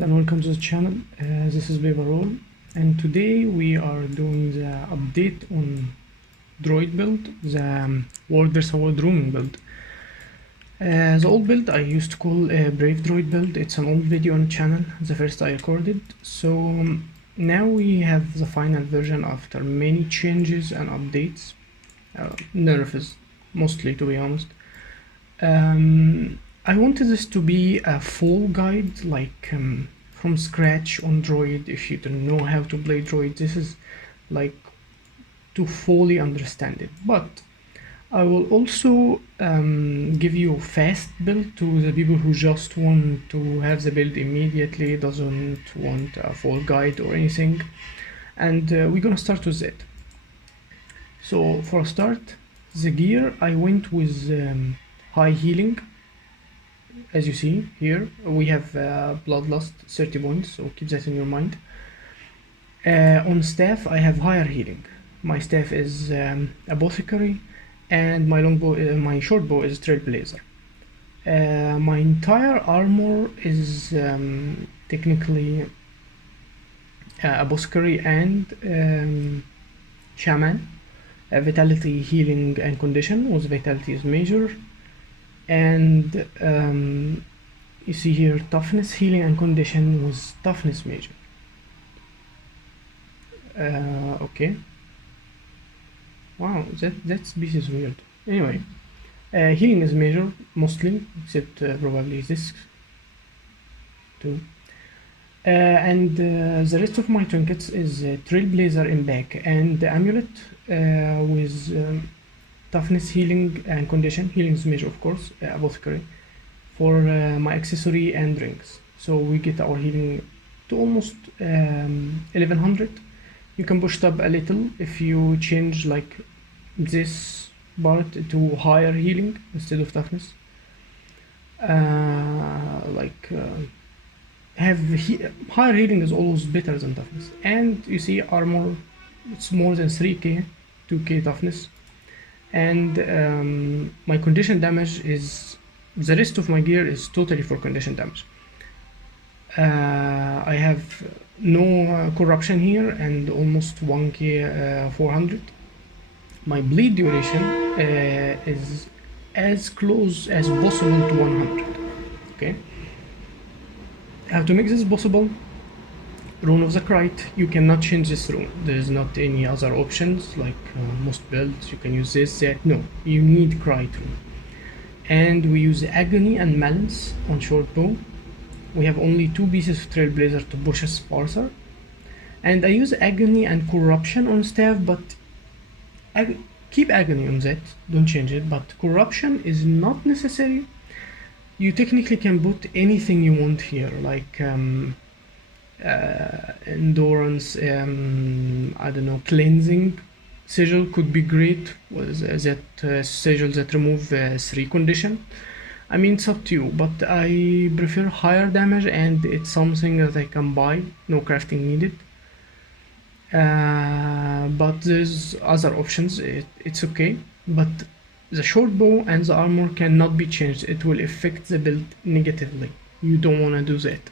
guys, and welcome to the channel. This is Roll, and today we are doing the update on Druid build, the World vs. World roaming build. The old build I used to call Brave Druid build. It's an old video on the channel, the first I recorded. So now we have the final version after many changes and updates, nerfs mostly, to be honest. I wanted this to be a full guide, like from scratch on Druid. If you don't know how to play Druid, this is like to fully understand it. But I will also give you fast build to the people who just want to have the build immediately, doesn't want a full guide or anything. And we're gonna start with it. So for a start, the gear I went with high healing. As you see here, we have bloodlust 30 points, so keep that in your mind. On staff I have higher healing. My staff is apothecary, and my longbow, my short bow is trailblazer. My entire armor is technically apothecary and shaman. Vitality, healing, and condition, was vitality is major. And you see here toughness, healing, and condition was toughness major. Okay. Wow, that's piece is weird. Anyway, healing is major mostly, except probably this too. And the rest of my trinkets is trailblazer in back, and the amulet with toughness, healing, and condition. Healing is major, of course, apothecary, for my accessory and rings. So we get our healing to almost 1100. You can push it up a little if you change like this part to higher healing instead of toughness. Higher healing is always better than toughness. And you see armor, it's more than 3k, 2k toughness. And my condition damage is, the rest of my gear is totally for condition damage. I have no corruption here and almost 1k 400. My bleed duration is as close as possible to 100. Okay, how to make this possible? Rune of the Kite. You cannot change this rune. There is not any other options like most builds. You can use this, that. No, you need Kite rune. And we use Agony and Malance on short bow. We have only 2 pieces of Trailblazer to push us farther. And I use Agony and Corruption on staff, but keep Agony on that. Don't change it. But Corruption is not necessary. You technically can put anything you want here, like endurance, I don't know, cleansing sigil could be great, was that sigil that remove 3 condition. I mean, it's up to you, but I prefer higher damage, and it's something that I can buy, no crafting needed. But there's other options, it's okay, but the short bow and the armor cannot be changed. It will affect the build negatively. You don't want to do that.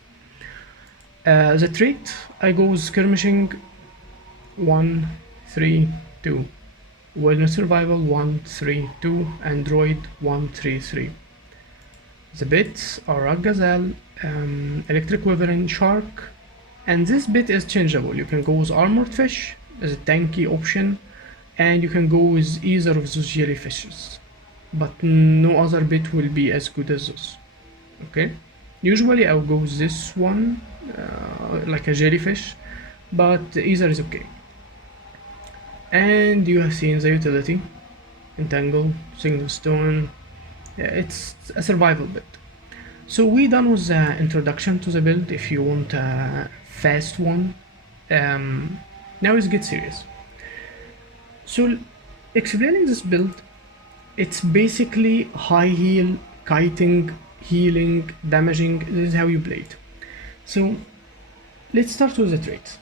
The trait, I go with skirmishing 1, 3, 2, wellness survival 1, 3, 2, and droid 1, 3, 3. The bits are Ragazal, electric wyvern, shark, and this bit is changeable. You can go with armored fish as a tanky option, and you can go with either of those jellyfishes, but no other bit will be as good as this. Okay, usually I'll go with this one, like a jellyfish, but either is okay. And you have seen the utility: entangle, signal stone. It's a survival build. So we done with the introduction to the build. If you want a fast one, now let's get serious. So explaining this build, it's basically high heal, kiting, healing, damaging. This is how you play it. So let's start with the traits.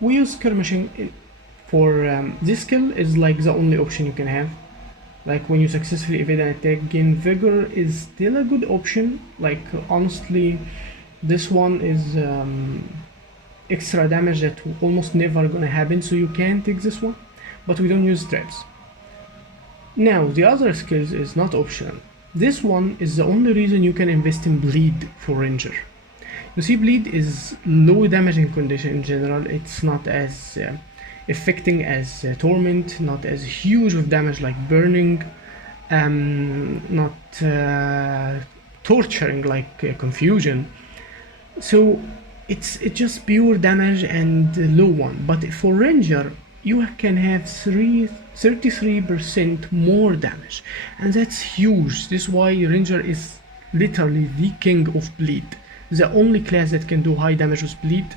We use skirmishing for this skill is like the only option you can have. Like when you successfully evade an attack, gain vigor is still a good option. Like honestly, This one is extra damage that almost never gonna happen, so you can take this one, but we don't use traps. Now the other skills is not optional. This one is the only reason you can invest in bleed for ranger. You see, bleed is low damaging condition in general. It's not as affecting as torment, not as huge of damage like burning, not torturing like confusion. So it's just pure damage and low one. But for ranger, you can have 33% more damage, and that's huge. This is why ranger is literally the king of bleed, the only class that can do high damage with bleed,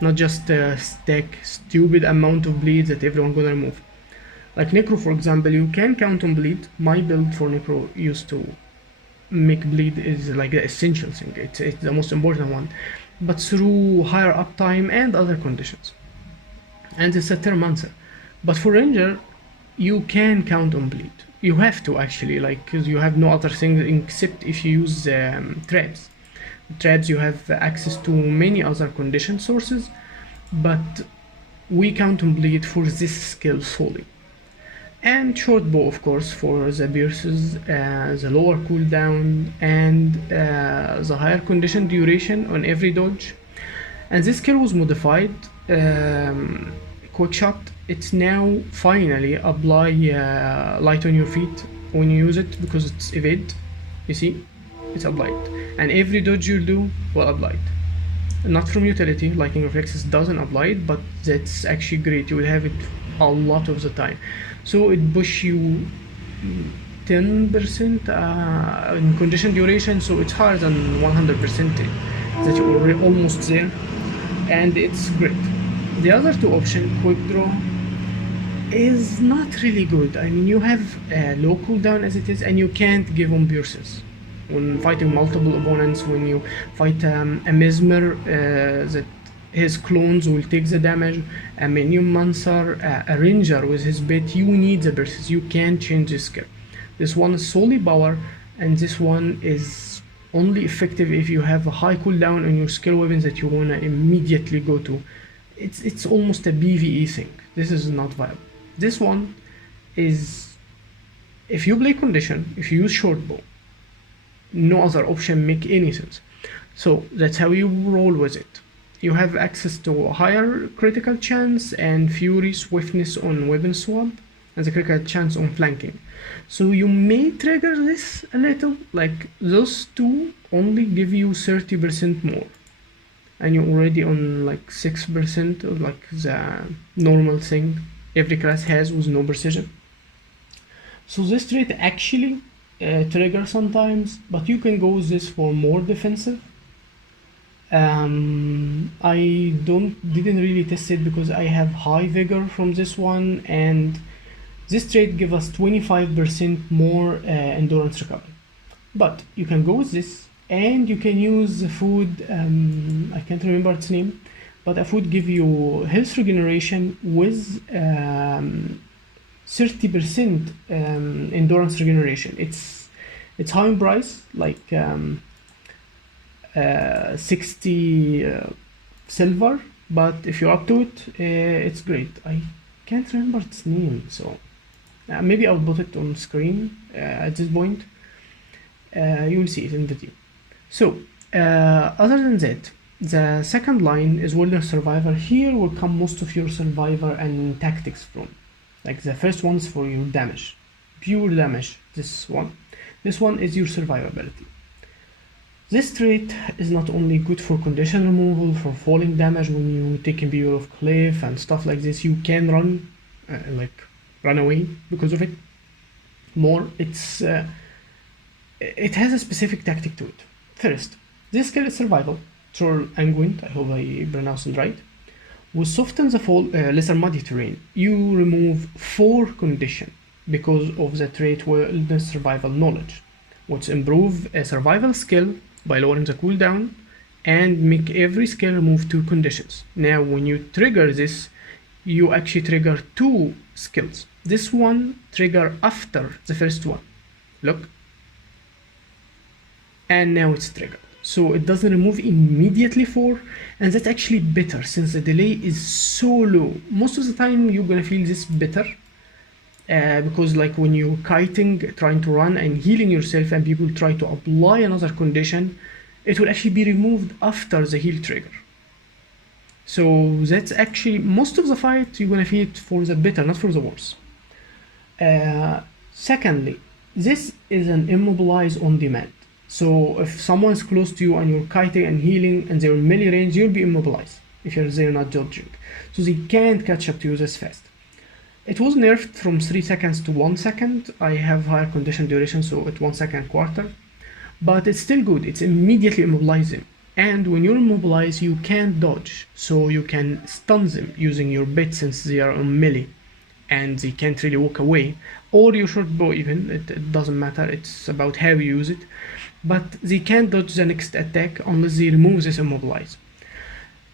not just stack stupid amount of bleed that everyone gonna remove. Like necro, for example, you can count on bleed. My build for necro used to make bleed is like the essential thing. It's the most important one, but through higher uptime and other conditions, and it's a term answer. But for ranger, you can count on bleed. You have to actually, like, because you have no other thing except if you use traps. Traps, you have access to many other condition sources, but we count on bleed for this skill solely. And short bow, of course, for the pierces, the lower cooldown, and the higher condition duration on every dodge. And this skill was modified. Quick shot, it's now finally apply light on your feet when you use it, because it's evade. You see, it's applied, and every dodge you do will apply it. Not from utility, lightning reflexes doesn't apply it, but that's actually great. You will have it a lot of the time, so it push you 10% in condition duration, so it's higher than 100% that you're almost there, and it's great. The other two options, quick draw, is not really good. I mean, you have low cooldown as it is, and you can't give on pierces when fighting multiple opponents. When you fight a mesmer, that his clones will take the damage, a minion monster, a ranger with his bit, you need the pierces. You can't change the skill. This one is solely power, and this one is only effective if you have a high cooldown on your skill weapons that you wanna immediately go to. It's almost a PvE thing. This is not viable. This one is, if you play condition, if you use short bow, no other option make any sense. So that's how you roll with it. You have access to a higher critical chance and fury swiftness on weapon swap, and the critical chance on flanking. So you may trigger this a little, like those two only give you 30% more, and you're already on like 6% of like the normal thing every class has with no precision. So this trait actually trigger sometimes, but you can go with this for more defensive. I didn't really test it because I have high vigor from this one, and this trait give us 25% more endurance recovery. But you can go with this, and you can use the food, I can't remember its name, but a food give you health regeneration with 30% endurance regeneration. It's high in price, like 60 silver, but if you're up to it, it's great. I can't remember its name, so maybe I'll put it on screen at this point. You will see it in the video. So other than that, the second line is Wilderness Survivor. Here will come most of your survivor and tactics from. Like the first one's for your damage, pure damage. This one is your survivability. This trait is not only good for condition removal, for falling damage when you take people off cliff and stuff like this. You can run, run away because of it. More, it has a specific tactic to it. First, this skill is survival. Troll Angwint, I hope I pronounced it right. With Soften the Fall, Lesser Muddy Terrain, you remove 4 condition because of the trait Wilderness Survival Knowledge, which improve a survival skill by lowering the cooldown and make every skill remove 2 conditions. Now, when you trigger this, you actually trigger 2 skills. This one trigger after the first one. Look. And now it's triggered. so it doesn't remove immediately 4, and that's actually better since the delay is so low. Most of the time you're gonna feel this better, because like when you're kiting, trying to run and healing yourself, and people try to apply another condition, it will actually be removed after the heal trigger. So that's actually most of the fight you're gonna feel it for the better, not for the worse. Secondly, this is an immobilize on demand. So if someone's close to you and you're kiting and healing and they're in melee range, you'll be immobilized if they're not dodging. So they can't catch up to you this fast. It was nerfed from 3 seconds to 1 second. I have higher condition duration, so at 1 second quarter. But it's still good, it's immediately immobilizing. And when you're immobilized, you can't dodge, so you can stun them using your bit since they are on melee and they can't really walk away, or your short bow even, it doesn't matter, it's about how you use it. But they can't dodge the next attack unless they remove this immobilize.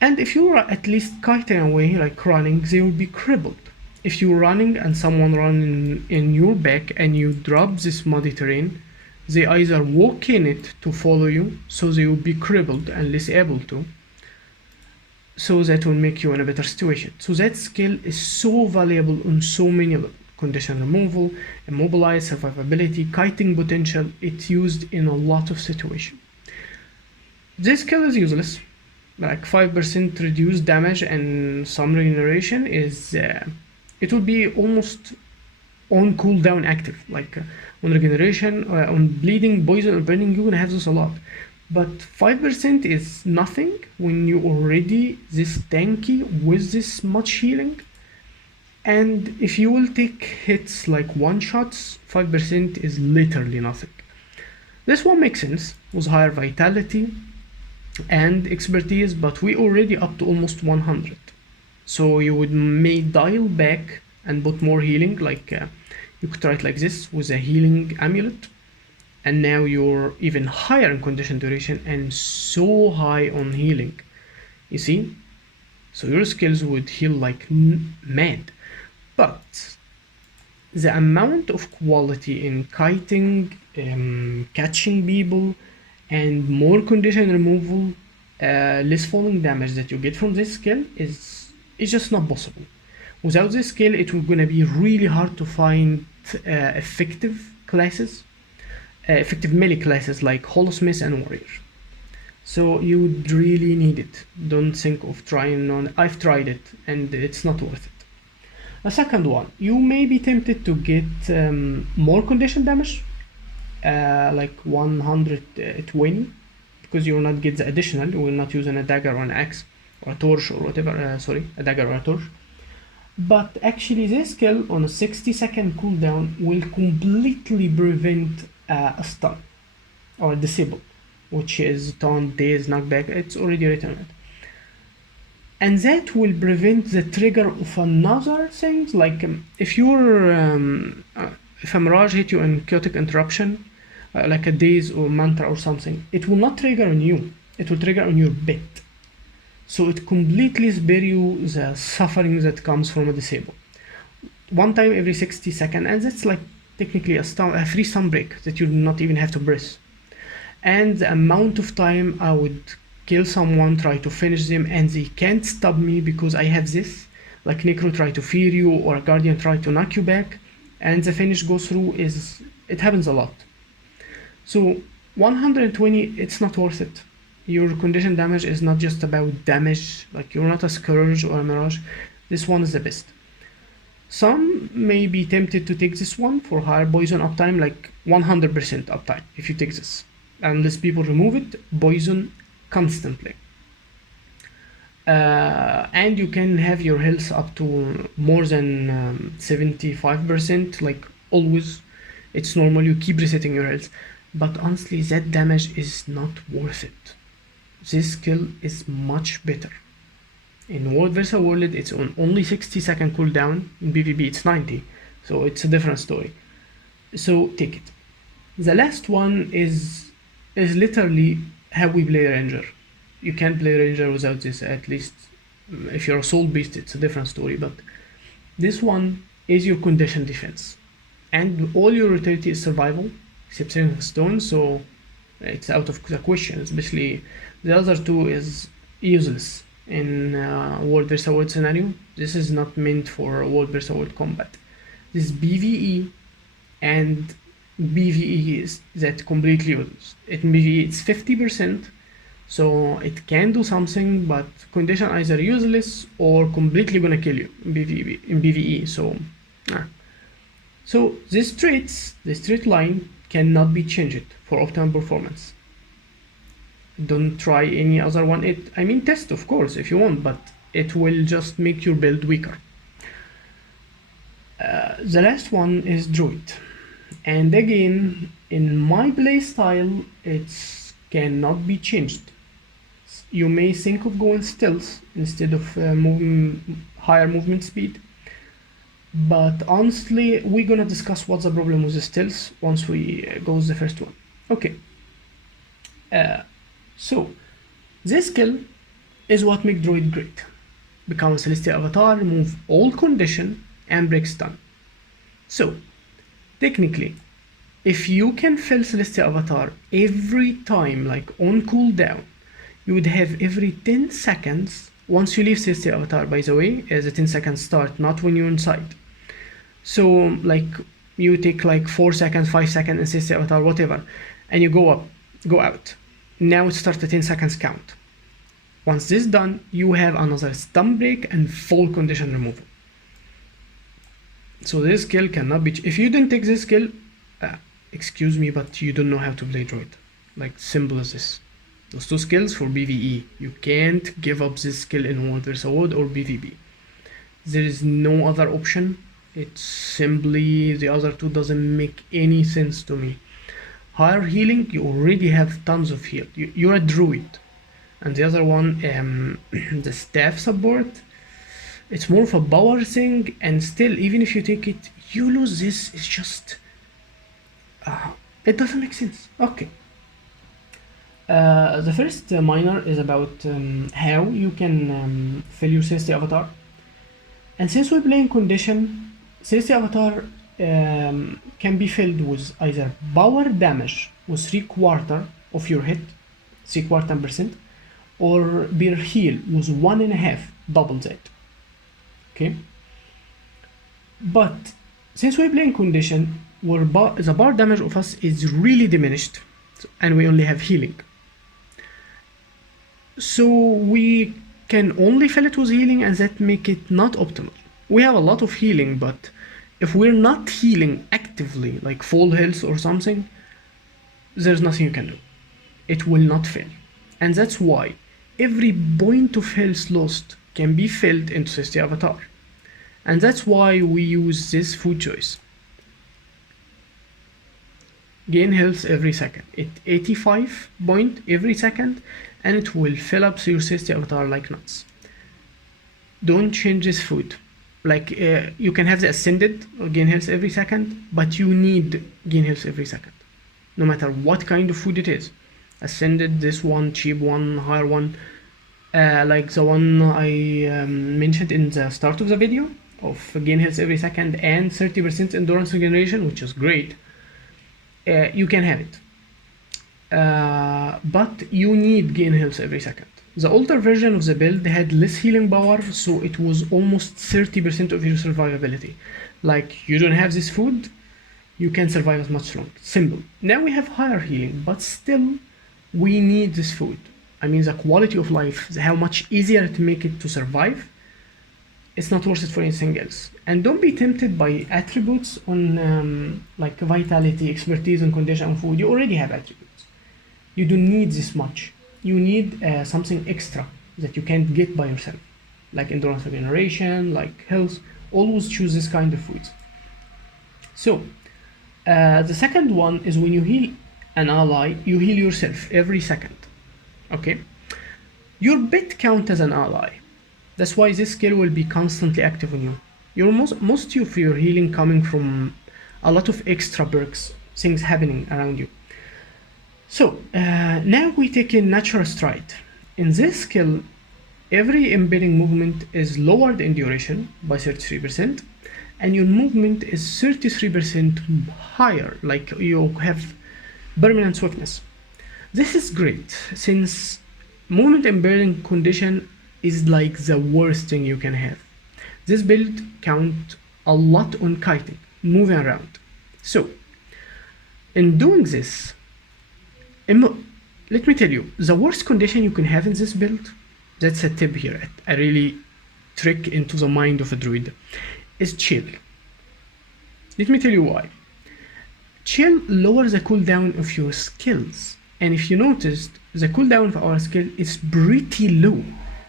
And if you're at least kiting away, like running, they will be crippled. If you're running and someone running in your back and you drop this muddy terrain, they either walk in it to follow you, so they will be crippled and less able to. So that will make you in a better situation. So that skill is so valuable on so many levels. Condition removal, immobilize, survivability, kiting potential, it's used in a lot of situations. This skill is useless. Like 5% reduced damage and some regeneration is, it will be almost on cooldown active. Like on regeneration, on bleeding, poison, or burning, you're gonna have this a lot. But 5% is nothing when you're already this tanky with this much healing. And if you will take hits like one shots, 5% is literally nothing. This one makes sense, with higher vitality and expertise, but we already up to almost 100. So you would may dial back and put more healing, like you could try it like this with a healing amulet. And now you're even higher in condition duration and so high on healing. You see? So your skills would heal like mad. But the amount of quality in kiting, catching people, and more condition removal, less falling damage that you get from this skill is just not possible. Without this skill, it will gonna be really hard to find effective classes, effective melee classes like Holosmith and Warrior. So you would really need it. Don't think of trying on. I've tried it and it's not worth it. A second one, you may be tempted to get more condition damage, like 120, because you will not get the additional. You will not use a dagger or an axe or a torch or whatever. Sorry, a dagger or a torch. But actually, this skill on a 60-second cooldown will completely prevent a stun or a disable, which is taunt, daze, knockback. It's already written it. And that will prevent the trigger of another things, like if you're if a mirage hit you in chaotic interruption, like a daze or mantra or something, it will not trigger on you, it will trigger on your bit. So it completely spare you the suffering that comes from a disable. One time every 60 seconds, and that's like technically a free stun break that you do not even have to press. And the amount of time I would kill someone, try to finish them, and they can't stop me because I have this, like Necro try to fear you or a Guardian try to knock you back, and the finish goes through, it happens a lot. So 120, it's not worth it. Your condition damage is not just about damage, like you're not a Scourge or a Mirage. This one is the best. Some may be tempted to take this one for higher poison uptime, like 100% uptime if you take this. Unless people remove it, poison constantly. And you can have your health up to more than 75%, like always. It's normal, you keep resetting your health. But honestly, that damage is not worth it. This skill is much better. In World vs World, it's on only 60-second cooldown. In PvP, it's 90. So it's a different story. So take it. The last one is literally how we play Ranger. You can't play Ranger without this, at least if you're a Soul Beast, it's a different story, but this one is your condition defense. And all your utility is survival, except Saving Stone, so It's out of the question, especially the other two is useless in word versus word scenario. This is not meant for word versus word combat. This is PvE, and PvE is that completely useless. In PvE it's 50%, so it can do something, but condition either useless or completely gonna kill you in PvE. So so these traits, the straight line cannot be changed for optimal performance. Don't try any other one. I mean, test of course if you want, but it will just make your build weaker. The last one is Druid, and again, in my playstyle, it cannot be changed. You may think of going stealth instead of moving higher movement speed, but honestly, we're gonna discuss what's the problem with the stealth once we go with the first one. Okay. So this skill is what makes Druid great. Become a Celestial Avatar, remove all condition, and break stun. So technically, if you can fill Celestial Avatar every time, like on cooldown, you would have every 10 seconds once you leave Celestial Avatar, by the way, as a 10 seconds start, not when you're inside. So like you take like 4 seconds, 5 seconds in Celestial Avatar, whatever, and you go out. Now it starts a 10 seconds count. Once this is done, you have another stun break and full condition removal. So this skill cannot be, if you didn't take this skill, excuse me, but you don't know how to play Druid. Like, simple as this. Those two skills for PvE. You can't give up this skill in Word vs. Word or PvP. There is no other option. It's simply, the other two doesn't make any sense to me. Higher healing, you already have tons of heal. You're a Druid. And the other one, the staff support, it's more of a power thing, and still, even if you take it, you lose this. It's just, it doesn't make sense. Okay. The first minor is about how you can fill your Celestial Avatar. And since we're playing condition, Celestial Avatar can be filled with either power damage with 3/4 of your hit, 3/4%, or bear heal with 1.5, double that. Okay? But since we're playing condition, where the bar damage of us is really diminished, and we only have healing, so we can only fill it with healing, and that make it not optimal. We have a lot of healing, but if we're not healing actively, like full health or something, there's nothing you can do. It will not fill. And that's why every point of health lost can be filled into Celestial Avatar. And that's why we use this food choice. Gain health every second. It 85 point every second, and it will fill up your Celestial Avatar like nuts. Don't change this food. Like you can have the ascended or gain health every second, but you need gain health every second, no matter what kind of food it is. Ascended, this one, cheap one, higher one, like the one I mentioned in the start of the video of gain health every second and 30% endurance regeneration, which is great. You can have it, but you need gain health every second. The older version of the build had less healing power, so it was almost 30% of your survivability. Like, you don't have this food, you can survive as much longer. Simple. Now we have higher healing, but still we need this food. I mean, the quality of life, how much easier to make it to survive, it's not worth it for anything else. And don't be tempted by attributes on like vitality, expertise, and condition on food. You already have attributes. You don't need this much. You need something extra that you can't get by yourself, like endurance regeneration, like health. Always choose this kind of foods. So the second one is when you heal an ally, you heal yourself every second. Okay, your bit count as an ally. That's why this skill will be constantly active on you. Your most of your healing coming from a lot of extra perks, things happening around you. So now we take a natural stride. In this skill, every embedding movement is lowered in duration by 33%, and your movement is 33% higher, like you have permanent swiftness. This is great since movement impairing condition is like the worst thing you can have. This build count a lot on kiting, moving around. So in doing this, let me tell you, the worst condition you can have in this build, that's a tip here, a really trick into the mind of a druid, is chill. Let me tell you why. Chill lowers the cooldown of your skills. And if you noticed, the cooldown of our skill is pretty low.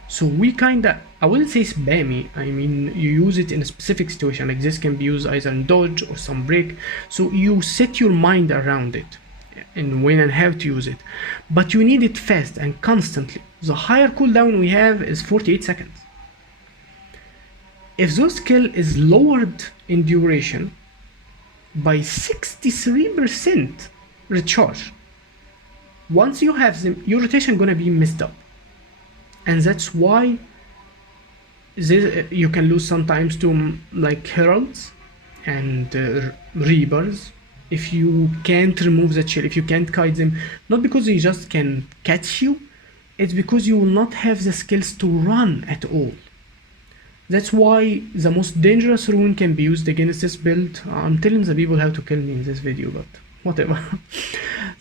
So we kinda, I wouldn't say spammy, I mean you use it in a specific situation, like this can be used either in dodge or some break. So you set your mind around it and when and how to use it. But you need it fast and constantly. The higher cooldown we have is 48 seconds. If those skill is lowered in duration by 63% recharge, once you have them, your rotation gonna be messed up. And that's why you can lose sometimes to like heralds and reapers if you can't remove the chill, if you can't kite them, not because they just can catch you, it's because you will not have the skills to run at all. That's why the most dangerous rune can be used against this build. I'm telling the people how to kill me in this video, but whatever.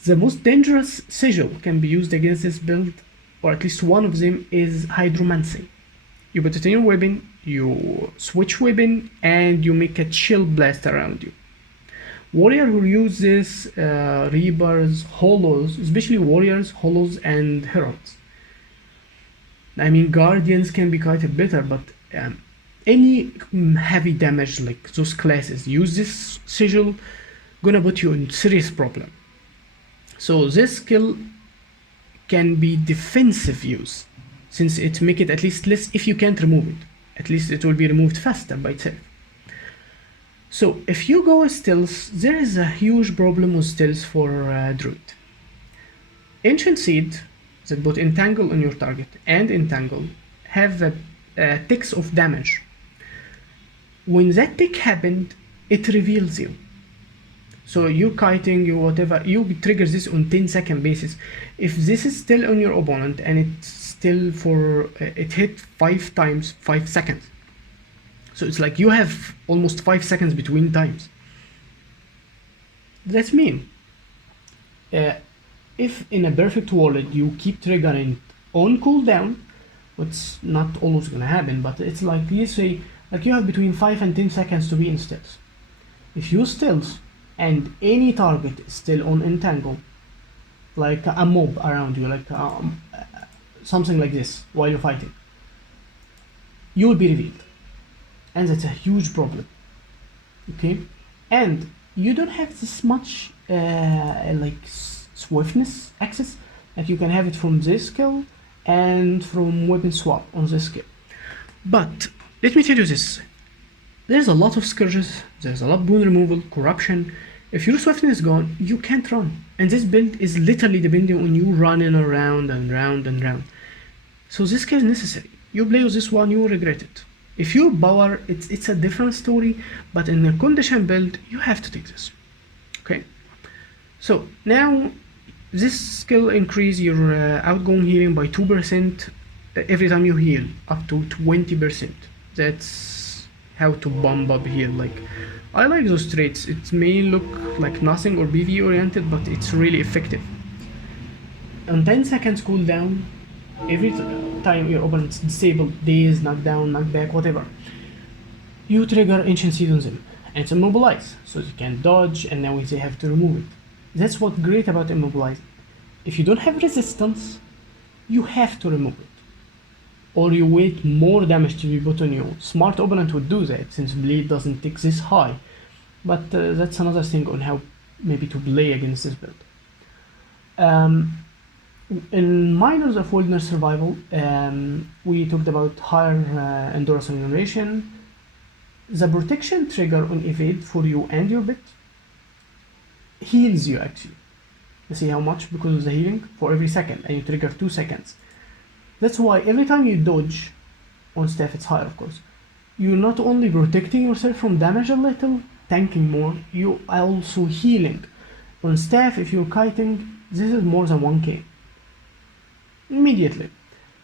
The most dangerous sigil can be used against this build, or at least one of them, is hydromancy. You put it in your weapon, you switch weapon, and you make a chill blast around you. Warrior who use this, reapers, hollows, especially warriors, hollows, and heralds. I mean, guardians can be kited better, but any heavy damage like those classes use this sigil, gonna put you in serious problem. So this skill can be defensive use, since it make it at least less if you can't remove it. At least it will be removed faster by itself. So if you go stealth, there is a huge problem with stealth for Druid. Ancient Seed that put entangle on your target and entangle have ticks of damage. When that tick happened, it reveals you. So you kiting, you whatever, you trigger this on 10-second basis. If this is still on your opponent and it's still for, it hit 5 times 5 seconds. So it's like you have almost 5 seconds between times. That's mean. If in a perfect world you keep triggering on cooldown, it's not always gonna happen, but it's like you say, like you have between 5 and 10 seconds to be in stealth. If you stealth and any target is still on entangle, like a mob around you, like something like this while you're fighting, you will be revealed. And that's a huge problem. Okay? And you don't have this much like swiftness access, like you can have it from this skill and from weapon swap on this skill. But let me tell you this, there's a lot of scourges, there's a lot of boon removal, corruption. If your swiftness is gone, you can't run. And this build is literally depending on you running around and round and round. So this skill is necessary. You play with this one, you will regret it. If you power, it's a different story, but in a condition build, you have to take this. Okay? So now this skill increase your outgoing healing by 2% every time you heal, up to 20%. That's how to bump up heal. Like, I like those traits. It may look like nothing or PvE oriented, but it's really effective. On 10 seconds cooldown, every time your opponent's disabled, daze, knockdown, knockback, whatever, you trigger Ancient Seed on them. And it's immobilized, so you can dodge, and now they have to remove it. That's what's great about immobilizing. If you don't have resistance, you have to remove it. Or you wait more damage to be put on you. Smart opponent would do that, since bleed doesn't tick this high. But that's another thing on how maybe to play against this build. In Minors of Wilderness Survival, we talked about higher endurance and regeneration. The protection trigger on evade for you and your bit heals you actually. You see how much? Because of the healing for every second, and you trigger 2 seconds. That's why every time you dodge on staff, it's higher of course, you're not only protecting yourself from damage a little, tanking more, you are also healing. On staff, if you're kiting, this is more than 1k immediately.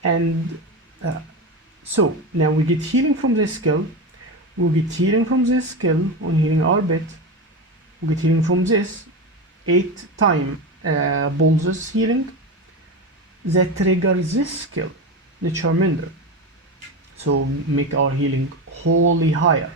And so now we get healing from this skill, we get healing from this skill on healing our bit, we get healing from this 8 time Bolz's healing that triggers this skill, the Charmander. So make our healing wholly higher.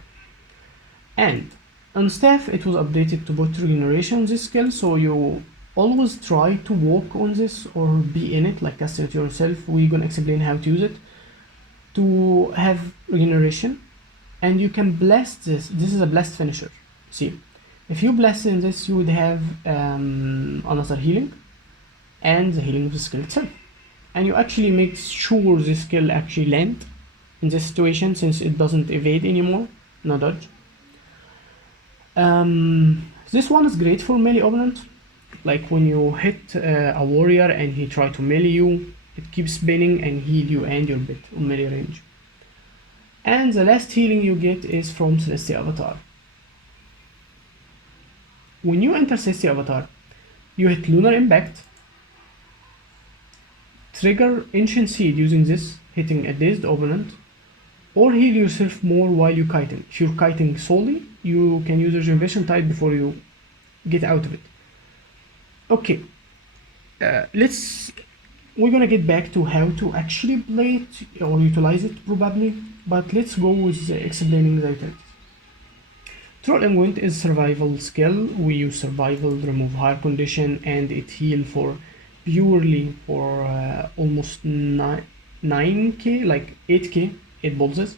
And on staff it was updated to put regeneration on this skill, so you always try to walk on this or be in it, like cast it yourself. We're gonna explain how to use it to have regeneration. And you can blast this. This is a blast finisher. See, if you blast in this, you would have another healing and the healing of the skill itself. And you actually make sure the skill actually land in this situation, since it doesn't evade anymore, no dodge. This one is great for melee opponent. Like when you hit a warrior and he try to melee you, it keeps spinning and heal you and your bit on melee range. And the last healing you get is from Celestial Avatar. When you enter Celestial Avatar, you hit Lunar Impact, trigger Ancient Seed using this, hitting a dazed opponent, or heal yourself more while you're kiting. If you're kiting solely, you can use Regeneration Tide before you get out of it. Okay, we're gonna get back to how to actually play it or utilize it probably, but let's go with explaining the utilities. Troll Unguent is survival skill. We use survival, remove higher condition, and it heal for purely for almost 9k, like 8k, 8 bolts,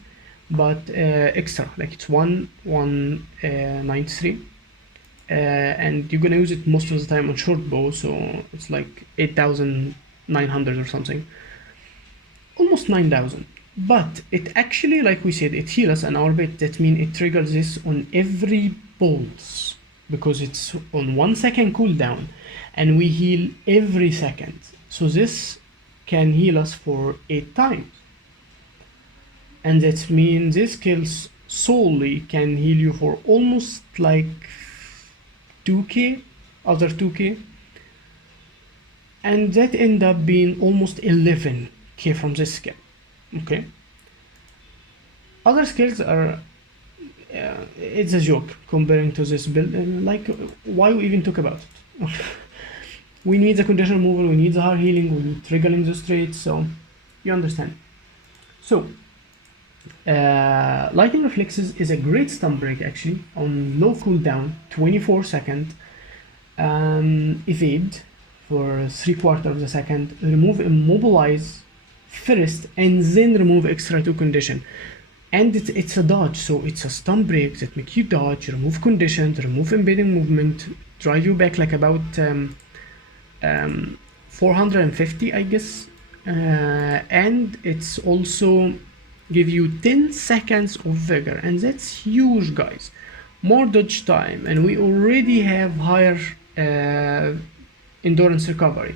but extra, like it's 193. And you're gonna use it most of the time on short bow, so it's like 8,900 or something, almost 9,000. But it actually, like we said, it heals an orbit. That means it triggers this on every pulse because it's on 1 second cooldown, and we heal every second. So this can heal us for 8 times, and that means this kills solely can heal you for almost like 2k, other 2k, and that end up being almost 11k from this skill. Okay, other skills are it's a joke comparing to this build, and like why we even talk about it. We need the condition removal, we need the hard healing, we need triggering the straight, so you understand. So Lightning Reflexes is a great stun break actually on low cooldown, 24 second, evade for 3/4 of the second, remove immobilize first, and then remove extra 2 condition. And it's a dodge, so it's a stun break that make you dodge, remove conditions, remove impeding movement, drive you back like about 450 I guess, and it's also give you 10 seconds of vigor, and that's huge guys, more dodge time, and we already have higher endurance recovery,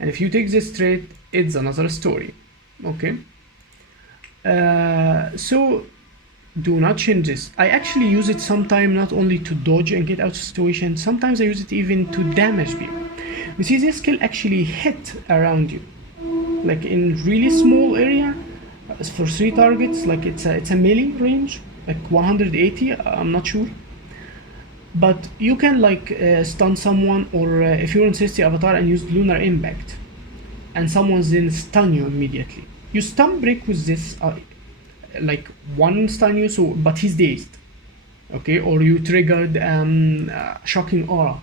and if you take this straight, it's another story. Okay, so do not change this. I actually use it sometimes not only to dodge and get out of situation, sometimes I use it even to damage people. You see, this skill actually hit around you, like in really small area, for 3 targets, like it's a melee range, like 180, I'm not sure, but you can like stun someone, or if you're on Celestial Avatar and use Lunar Impact and someone's then stun you immediately, you stun break with this like one stun you, so but he's dazed, okay, or you triggered shocking aura,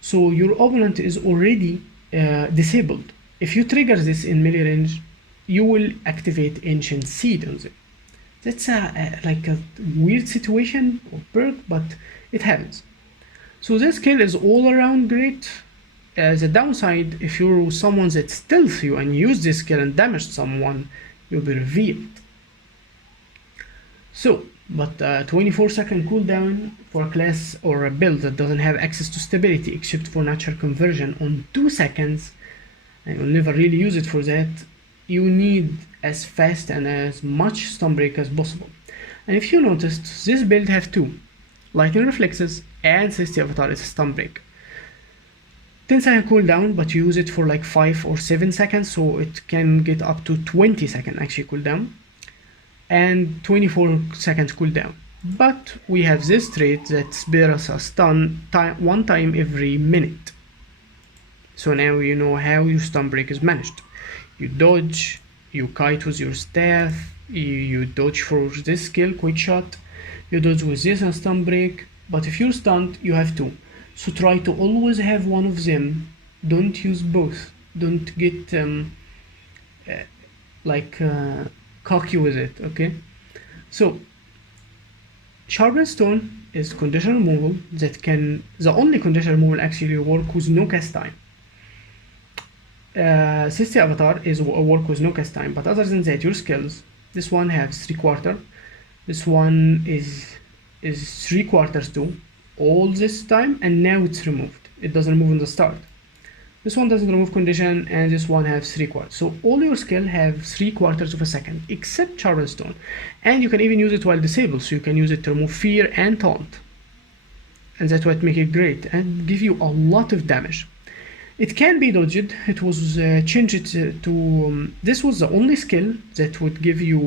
so your opponent is already disabled. If you trigger this in melee range, you will activate Ancient Seed on them. That's like a weird situation or perk, but it happens. So this skill is all around great. The downside, if you're someone that stealth you and use this skill and damage someone, you'll be revealed. So, but 24 second cooldown for a class or a build that doesn't have access to stability except for natural conversion on 2 seconds, and you'll never really use it for that, you need as fast and as much stun break as possible. And if you noticed, this build have 2, Lightning Reflexes and Celestial Avatar is a stun break. 10-second cooldown, but you use it for like 5 or 7 seconds, so it can get up to 20-second actually cooldown, and 24 seconds cooldown. But we have this trait that spares a stun one time every minute. So now you know how your stun break is managed. You dodge, you kite with your staff, you dodge for this skill, quick shot, you dodge with this and stun break. But if you're stunned, you have two. So try to always have one of them. Don't use both. Don't get cocky with it, okay? So sharpen stone is condition removal that can, the only condition removal actually work with no cast time. Sister Avatar is work with no cast time, but other than that, your skills, this one has 3/4, this one is 3/4 too, all this time, and now it's removed. It doesn't remove in the start. This one doesn't remove condition, and this one has 3/4. So all your skill have 3/4 of a second, except Sharpen Stone, and you can even use it while disabled. So you can use it to remove fear and taunt, and that's what make it great and give you a lot of damage. It can be dodged. It was changed to this was the only skill that would give you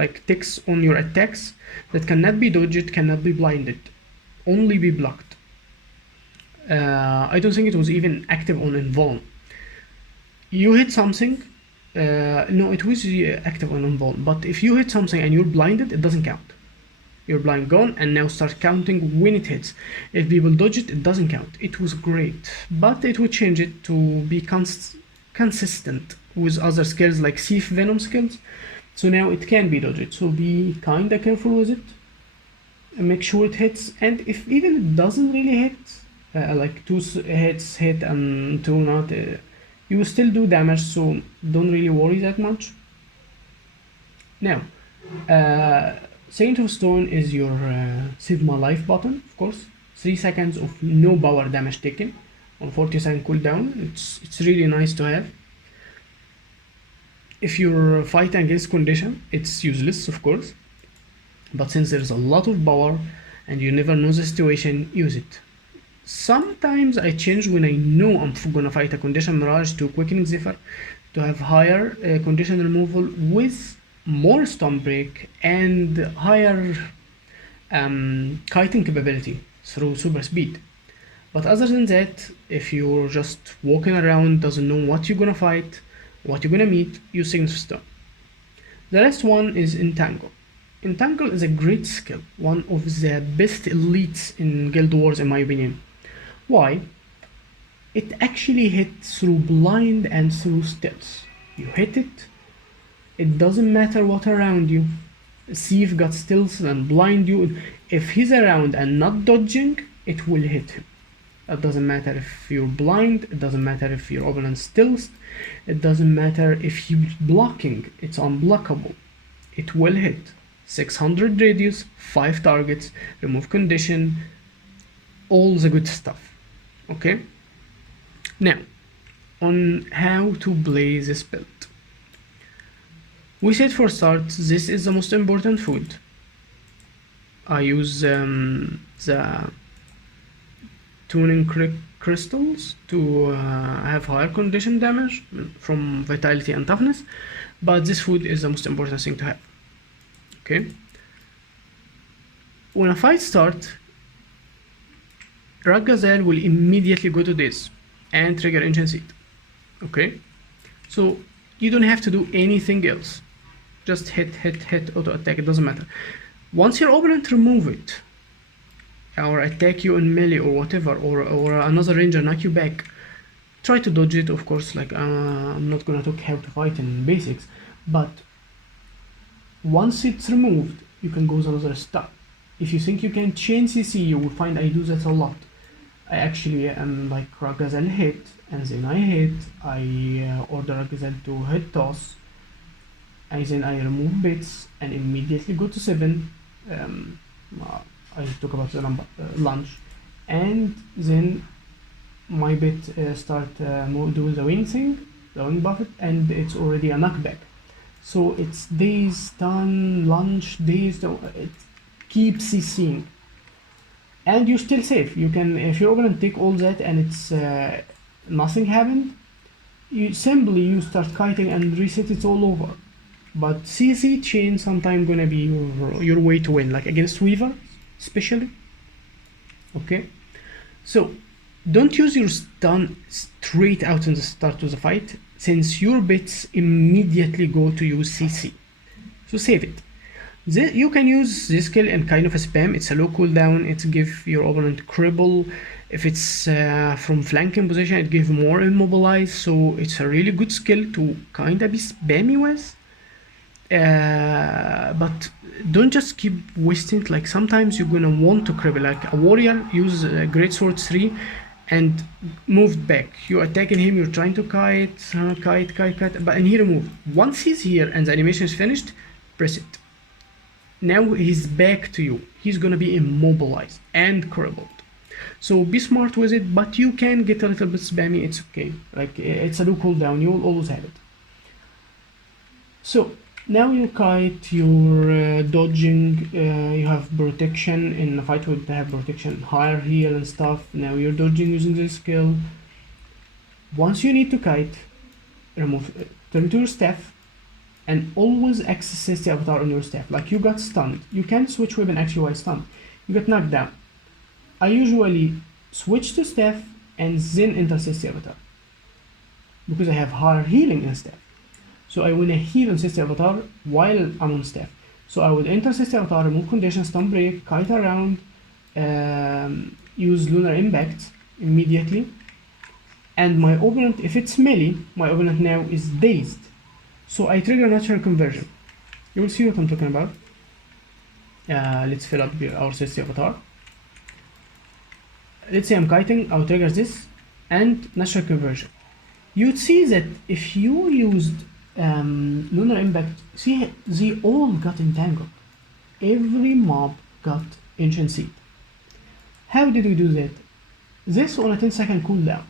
like ticks on your attacks that cannot be dodged, cannot be blinded, only be blocked. I don't think it was even active on invuln. You hit something, no, it was active on invuln, but if you hit something and you're blinded, it doesn't count. You're blind gone, and now start counting when it hits. If people dodge it, it doesn't count. It was great, but it would change it to be consistent with other skills like Thief Venom skills. So now it can be dodged. So be kinda careful with it, and make sure it hits. And if even it doesn't really hit, like 2 hits hit and 2 not, you will still do damage. So don't really worry that much. Now, Saint of Stone is your save my life button, of course. 3 seconds of no power damage taken on 40-second cooldown. It's really nice to have. If you're fighting against condition, it's useless, of course. But since there's a lot of power and you never know the situation, use it. Sometimes I change when I know I'm gonna fight a condition Mirage to Quickening Zephyr to have higher condition removal with more stun break and higher kiting capability through super speed. But other than that, if you're just walking around, doesn't know what you're gonna fight, what you're gonna meet, use Signet of Stone. The last one is Entangle. Entangle is a great skill, one of the best elites in Guild Wars in my opinion. Why? It actually hits through blind and through stealth. You hit it, it doesn't matter what around you. Thief got stealth and blind you. If he's around and not dodging, it will hit him. It doesn't matter if you're blind, it doesn't matter if your opponent's stealth, it doesn't matter if he's blocking, it's unblockable. It will hit. 600 radius, 5 targets, remove condition, all the good stuff. Okay? Now, on how to play this build. We said for start, this is the most important food. I use the tuning crystals to have higher condition damage from vitality and toughness, but this food is the most important thing to have. Okay? When a fight starts, Ragazelle will immediately go to this and trigger Ancient Seed. Okay? So you don't have to do anything else. Just hit, auto attack, it doesn't matter. Once your opponent remove it, or attack you in melee or whatever, or another ranger knock you back, try to dodge it, of course. Like I'm not gonna talk how to fight in basics, but once it's removed, you can go with another step. If you think you can chain CC, you will find I do that a lot. I actually am like Ragazelle hit, and then I hit, I order Ragazelle to hit toss, and then I remove bits and immediately go to 7. I talk about the number launch, and then my bit start doing the wing thing, the wing buffet, and it's already a knockback. So it's daze, stun, launch, daze, it keeps CCing. and you're still safe. You can, if your opponent take all that and it's nothing happened, you start kiting and reset it all over. But CC chain sometimes gonna be your way to win, like against Weaver especially. Okay, so don't use your stun straight out in the start of the fight, since your bits immediately go to use CC, so save it. You can use this skill in kind of a spam. It's a low cooldown, it give your opponent cripple. If it's from flanking position, it gives more immobilize, so it's a really good skill to kind of be spammy with. But don't just keep wasting it. Like sometimes you're gonna want to cripple, like a warrior use great sword 3 and moved back, you attacking him, you're trying to kite, but and he removed. Once he's here and the animation is finished, press it. Now he's back to you, he's gonna be immobilized and crippled. So be smart with it, but you can get a little bit spammy, it's okay. Like it's a low cooldown, you will always have it. So now you kite, you're dodging, you have protection. In a fight with have protection, higher heal and stuff. Now you're dodging using this skill. Once you need to kite, turn to your staff and always access the avatar on your staff. Like you got stunned, you can switch weapon actually while stunned. You got knocked down. I usually switch to staff and then intercess the avatar because I have higher healing in staff. So I want to heal on Sister Avatar while I'm on staff. So I would enter Sister Avatar, remove condition, stun break, kite around, use lunar impact immediately. And my opponent, if it's melee, my opponent now is dazed. So I trigger natural conversion. You will see what I'm talking about. Let's fill up our Sister Avatar. Let's say I'm kiting, I'll trigger this and natural conversion. You'd see that if you used lunar impact, see, they all got entangled. Every mob got ancient seed. How did we do that? This on a 10-second cooldown.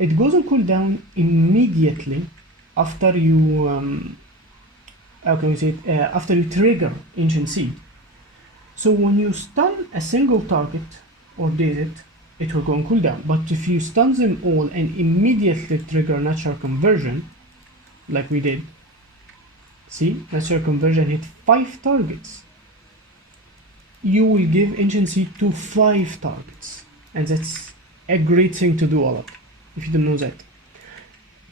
It goes on cooldown immediately after you how can we say it? After you trigger ancient seed. So when you stun a single target or daze it, it will go on cooldown. But if you stun them all and immediately trigger natural conversion, like we did, see, natural conversion hit 5 targets, you will give ancient seed to 5 targets, and that's a great thing to do a lot if you don't know that.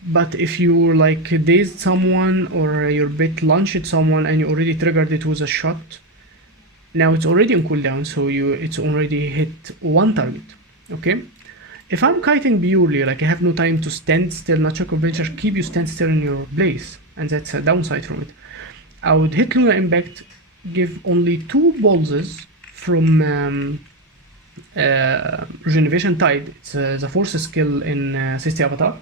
But if you like dazed someone or your bit launched someone and you already triggered it with a shot, now it's already on cooldown, so it's already hit 1 target. Okay, if I'm kiting purely, like I have no time to stand still, natural conversion keep you stand still in your place, and that's a downside from it. I would hit lunar impact, give only 2 pulses from regeneration tide. It's the force skill in Sister Avatar,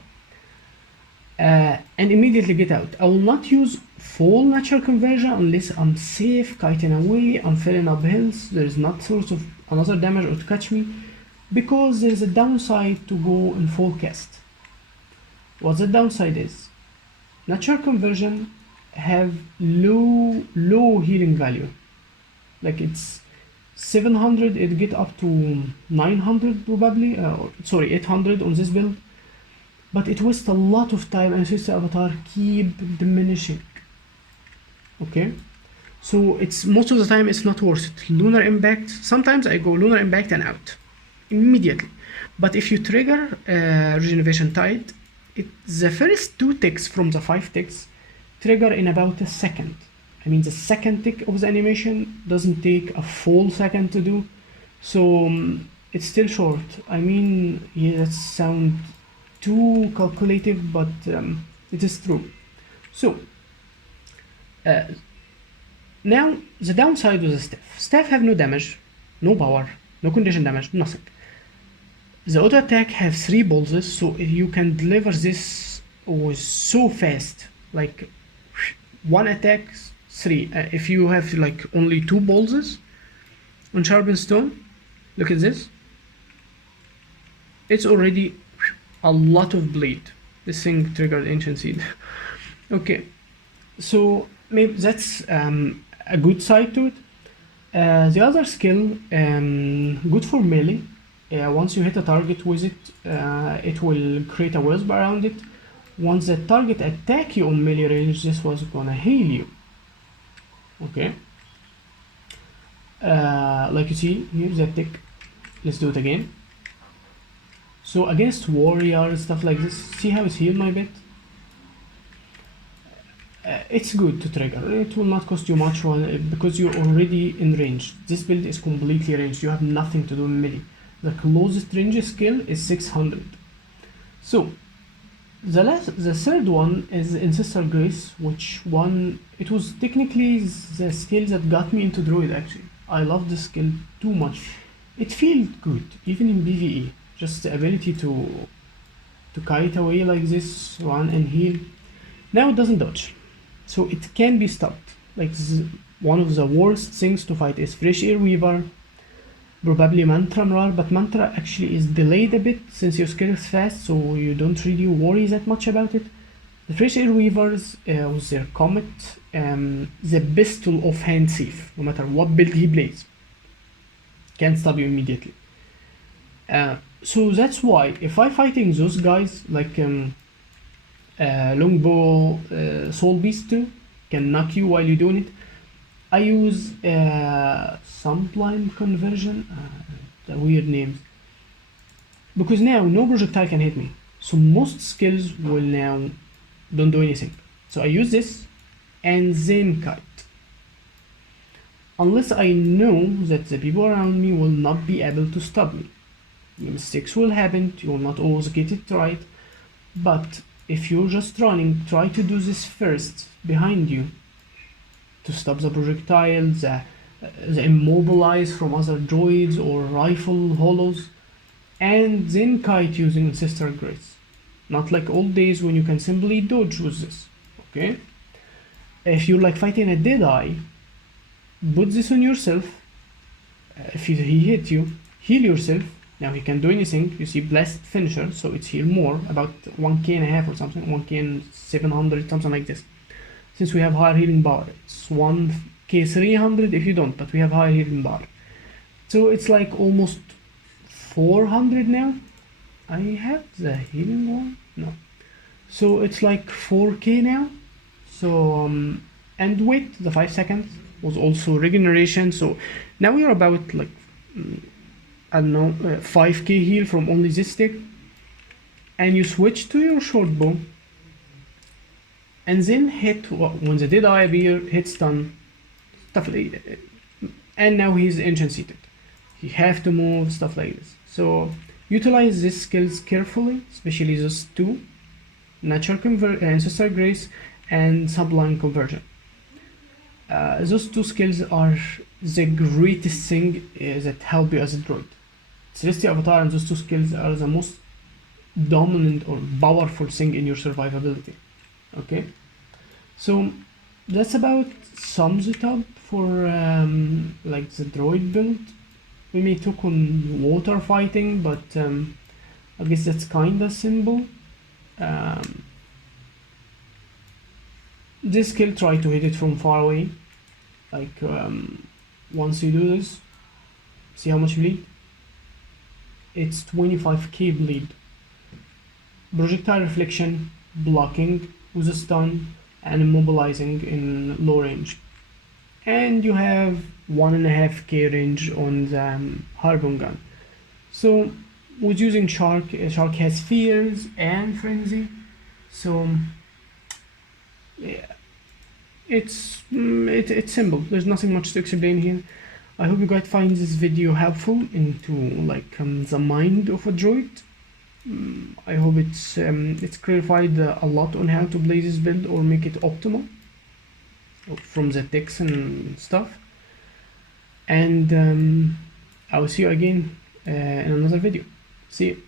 and immediately get out. I will not use full natural conversion unless I'm safe, kiting away, I'm filling up hills, there's not sort of another damage or to catch me, because there's a downside to go in full cast. What the downside is, natural conversion have low healing value. Like it's 700, it get up to 900 probably, sorry 800 on this build, but it wastes a lot of time and Sister Avatar keep diminishing. Okay, so it's most of the time it's not worth it. Lunar impact, sometimes I go lunar impact and out immediately, but if you trigger regeneration tide, the first 2 ticks from the 5 ticks trigger in about a second. I mean, the second tick of the animation doesn't take a full second to do, so it's still short. I mean, yeah, that sounds too calculative, but it is true. So now the downside was the staff have no damage, no power, no condition damage, nothing. The auto attack have 3 pulses, so you can deliver this so fast, like 1 attack 3. If you have like only 2 pulses on sharpened stone, look at this, it's already a lot of bleed. This thing triggered ancient seed. Okay, so maybe that's a good side to it. The other skill, good for melee. Once you hit a target with it, it will create a wisp around it. Once the target attack you on melee range, this was gonna heal you. Okay. Like you see, here's that tick. Let's do it again. So against warriors, stuff like this, see how it's healed my bit? It's good to trigger. It will not cost you much because you're already in range. This build is completely ranged. You have nothing to do in melee. The closest range skill is 600. So the third one is Ancestor Grace, which one it was technically the skill that got me into Druid actually. I love this skill too much. It feels good, even in PvE. Just the ability to kite away like this, run and heal. Now it doesn't dodge, so it can be stopped. Like one of the worst things to fight is Fresh Air Weaver, probably Mantra Mirar, but Mantra actually is delayed a bit since your skill is fast, so you don't really worry that much about it. The Fresh Air Weavers with their Comet, the pistol of hand thief, no matter what build he plays, can't stop you immediately. So that's why if I fighting those guys like Longbow, Soul Beast 2 can knock you while you're doing it, I use Sublime Conversion, the weird names, because now no projectile can hit me, so most skills will now don't do anything. So I use this and then kite. Unless I know that the people around me will not be able to stop me. Mistakes will happen, you will not always get it right, but if you're just running, try to do this first behind you to stop the projectiles, the immobilize from other droids or rifle hollows, and then kite using Ancestor Grace. Not like old days when you can simply dodge with this, okay? If you're like fighting a Deadeye, put this on yourself. If he hit you, heal yourself. Now he can't do anything. You see Blessed Finisher, so it's heal more, about 1k and a half or something, 1k and 700, something like this. Since we have higher healing power, it's 1k 300 if you don't, but we have higher healing power. So it's like almost 400 now. I have the healing one? No. So it's like 4k now. So, and wait, the 5 seconds was also regeneration. So now we are about like, I don't know, 5k heal from only this stick. And you switch to your short bow. And then hit, when the Deadeye appear, hit stun, stuff like, and now he's ancient seated. You have to move, stuff like this. So utilize these skills carefully, especially those two, Natural Ancestor Grace and Sublime Conversion. Those two skills are the greatest thing that help you as a droid. Celestial Avatar and those two skills are the most dominant or powerful thing in your survivability. Okay, so that's about sums it up for like the droid build. We may talk on water fighting, but I guess that's kinda simple. This skill, try to hit it from far away. Like once you do this, see how much bleed? It's 25k bleed. Projectile reflection, blocking with a stun, and immobilizing in low range. And you have 1.5k range on the Harpoon gun. So with using Shark has Fears and Frenzy. So yeah, it's simple. There's nothing much to explain here. I hope you guys find this video helpful into like the mind of a droid. I hope it's clarified a lot on how to play this build or make it optimal from the text and stuff. And I will see you again in another video. See you.